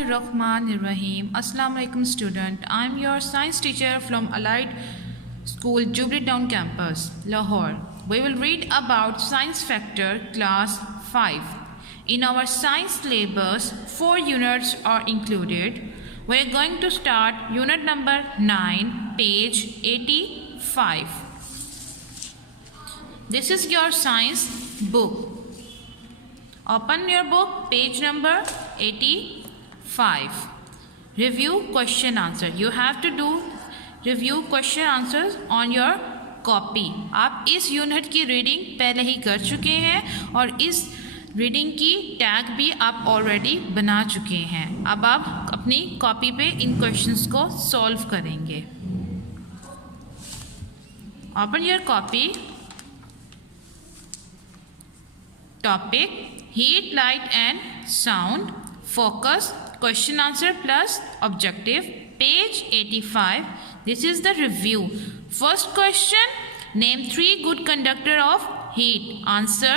Rahim. Assalamu alaikum student. I am your science teacher from Allied School Jubilee Town campus, Lahore. We will read about science factor class 5. In our science syllabus, 4 units are included. We are going to start unit number 9, page 85. This is your science book. Open your book, page number 85. Review question answer. You have to do review question answers on your copy. आप इस unit की reading पहले ही कर चुके हैं और इस reading की टैग भी आप ऑलरेडी बना चुके हैं. अब आप अपनी कॉपी पे इन क्वेश्चंस को सॉल्व करेंगे. Open your copy. Topic heat, light and sound. Focus, question answer plus objective. Page 85. This is the review. First question, name 3 good conductor of heat. Answer,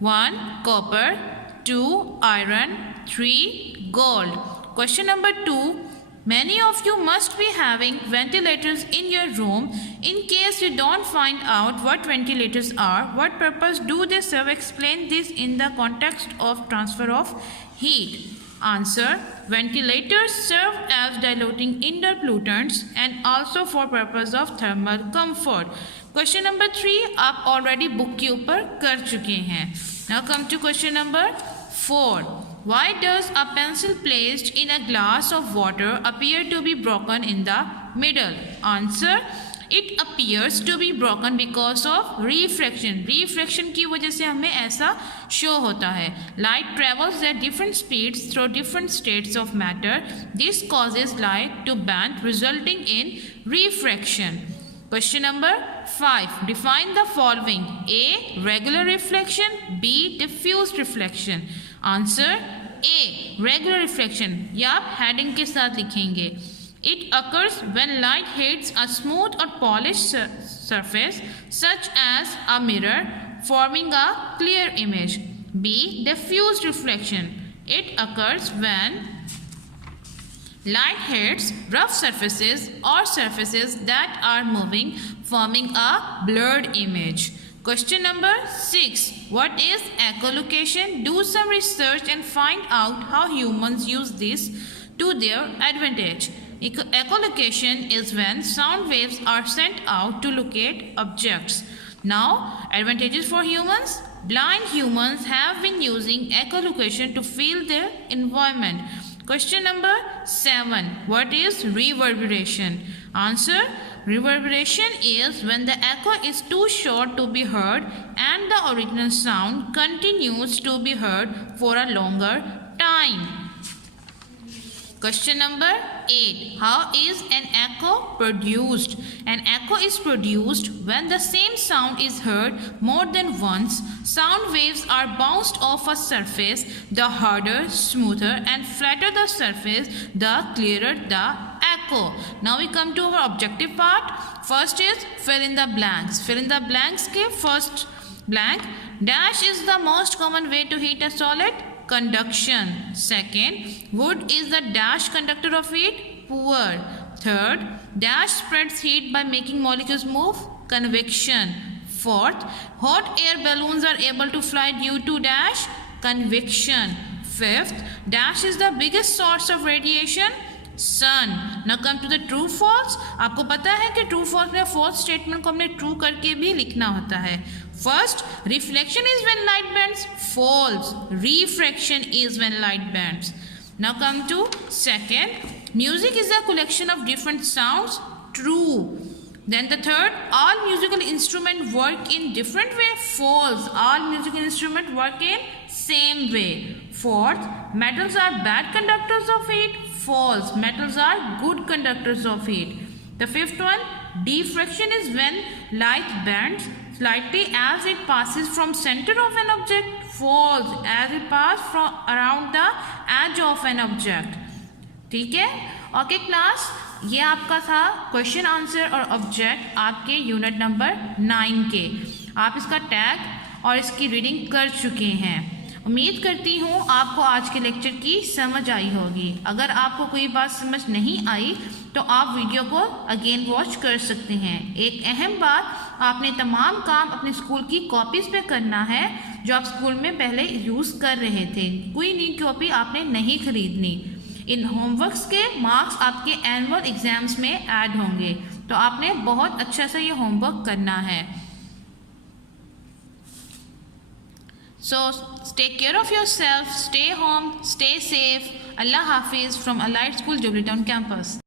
1 copper, 2 iron, 3 gold. Question number 2, many of you must be having ventilators in your room. In case you don't find out what ventilators are, what purpose do they serve? Explain this in the context of transfer of heat. Answer, ventilators serve as diluting indoor pollutants and also for purpose of thermal comfort. Question number 3 आप already book के ऊपर कर चुके हैं. Now come to question number 4. Why does a pencil placed in a glass of water appear to be broken in the middle? Answer, it appears to be broken because of refraction. Refraction की वजह से हमें ऐसा show होता है. Light travels at different speeds through different states of matter. This causes light to bend, resulting in refraction. Question number 5. Define the following. A. Regular reflection. B. Diffuse reflection. Answer, A. Regular reflection. या आप heading के साथ लिखेंगे. It occurs when light hits a smooth or polished surface such as a mirror, forming a clear image. B. Diffuse reflection. It occurs when light hits rough surfaces or surfaces that are moving, forming a blurred image. Question number 6. What is echolocation? Do some research and find out how humans use this to their advantage. Echolocation is when sound waves are sent out to locate objects. Now, advantages for humans. Blind humans have been using echolocation to feel their environment. Question number 7. What is reverberation? Answer, reverberation is when the echo is too short to be heard and the original sound continues to be heard for a longer time. Question number 8. How is an echo produced? An echo is produced when the same sound is heard more than once. Sound waves are bounced off a surface. The harder, smoother and flatter the surface, the clearer the echo. Now we come to our objective part. First is fill in the blanks. Fill in the blanks के first blank. Dash is the most common way to heat a solid. Conduction. Second, wood is the dash conductor of heat. Poor. Third, dash spreads heat by making molecules move. Convection. Fourth, hot air balloons are able to fly due to dash. Convection. Fifth, dash is the biggest source of radiation. Sun. Now come to the true false. आपको पता है कि true false में false statement को हमने true करके भी लिखना होता है. First, reflection is when light bends. False. Refraction is when light bends. Now come to second. Music is a collection of different sounds. True. Then the third, all musical instruments work in different way. False. All musical instruments work in same way. Fourth, metals are bad conductors of heat. False. Metals are good conductors of heat. The fifth one, diffraction is when light bends slightly as it passes from center of an object. False. As it passes from around the edge of an object. ठीक है. Okay class, ये आपका था question answer और object आपके unit number 9 के. आप इसका टैग और इसकी रीडिंग कर चुके हैं. उम्मीद करती हूँ आपको आज के लेक्चर की समझ आई होगी। अगर आपको कोई बात समझ नहीं आई तो आप वीडियो को अगेन वॉच कर सकते हैं। एक अहम बात, आपने तमाम काम अपने स्कूल की कॉपीज़ पे करना है जो आप स्कूल में पहले यूज़ कर रहे थे। कोई नई कॉपी आपने नहीं खरीदनी। इन होमवर्क्स के मार्क्स आपके एनुअल एग्जाम्स में ऐड होंगे, तो आपने बहुत अच्छा सा ये होमवर्क करना है। So take care of yourself, stay home, stay safe. Allah Hafiz from Allied School, Jubilee Town campus.